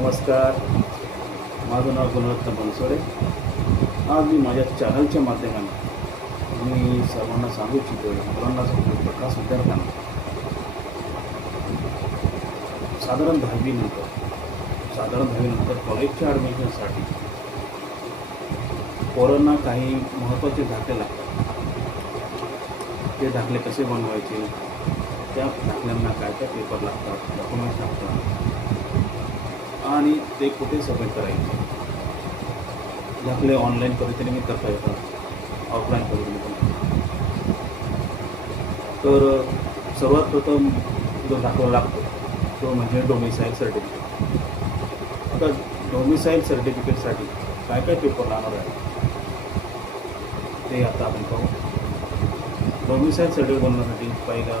नमस्कार, माझं नाव गुणवत्ता बनसोडे। आज मी माझ्या चॅनलच्या माध्यमाने मी सर्वांना सांगू इच्छितो, मुलांना प्रकाश विद्यार्थ्यांना साधारण 10वी नंतर कॉलेजच्या ॲडमिशनसाठी पोरांना काही महत्त्वाचे दाखले लागतात। ते दाखले कसे बनवायचे, त्या दाखल्यांना काय काय पेपर लागतात, डॉक्युमेंट्स लागतात आणि ते कुठे सबमिट करायचे। दाखले ऑनलाईन पद्धतीने करता येतात, ऑफलाईन पद्धतीने पण। तर सर्वात प्रथम जो दाखला लागतो तो म्हणजे डोमिसाईल सर्टिफिकेट। आता डोमिसाईल सर्टिफिकेटसाठी काय काय पेपर लागणार आहे ते आता आपण पाहू। डोमिसाईल सर्टिफिकेट बनवण्यासाठी पहिला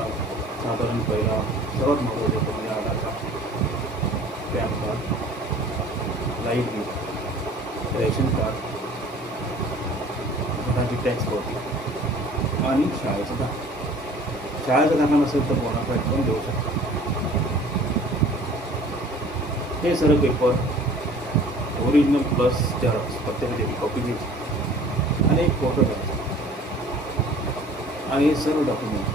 सर्वात महत्त्वाचं म्हणजे Aadhaar card, pan card, light bill, ration card, घराची टॅक्स कॉपी आणि शाळेचा दाखला। शाळेचा दाखला नसेल तर बोनाफाईड पण देऊ शकता। हे सर्व पेपर ओरिजिनल प्लस झेरॉक्स प्रत्येकाची कॉपी घ्यायची आणि एक फोटो घ्यायचा आणि हे सर्व डॉक्युमेंट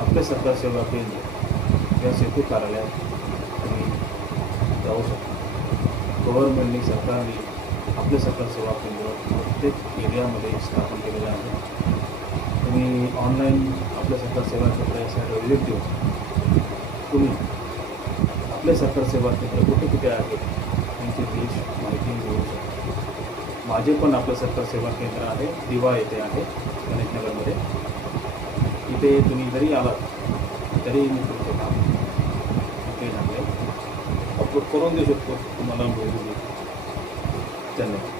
आपल्या सरकार सेवा केंद्र या सेतू कार्यालयात तुम्ही जाऊ शकता। गव्हर्नमेंटने सरकारने आपले सरकार सेवा केंद्र प्रत्येक एरियामध्ये स्थापन केलेलं आहे। तुम्ही ऑनलाईन आपल्या सरकार सेवा केंद्र यासाठी व्हिजिट देऊन तुम्ही आपले सरकार सेवा केंद्र कुठे कुठे आहेत यांची लिस्ट माहिती मिळू शकता। माझे पण आपलं सरकार सेवा केंद्र आहे, दिवा येथे आहे, गणेशनगरमध्ये। इथे तुम्ही जरी आलात तरी मी तुमचं काम इथे झाले अपलोड करून देऊ शकतो, तुम्हाला मिळू दे। धन्यवाद।